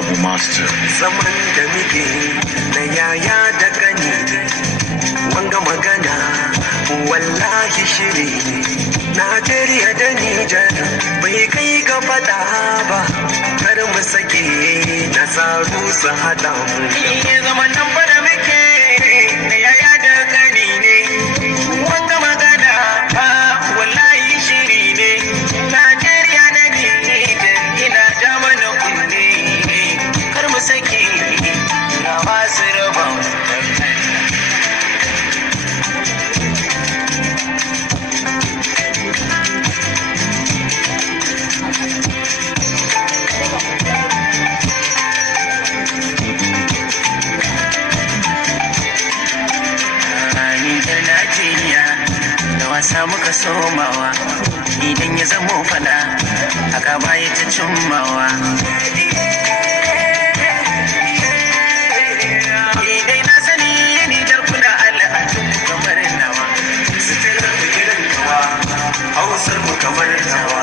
Babu Master. Zaman da muke na yaya da gani, wanga magana wallahi shiri Najeriya da Nijar bai kai ga fada ba, kar mu sake nasaru su haɗa mu. Zaman nan fa da muke na yaya da gani ne, wanga magana ba wallahi shiri ne Najeriya da Nijar ina ja mana kunne, kar mu sake na wasu rabon. Wasa muka somawa idan ya zamo fada haka baya ta cimmawa. Idai na sani Nijar kuna al'adun kamar nawa, suturar mu irin kawa, Hausar mu kamar nawa.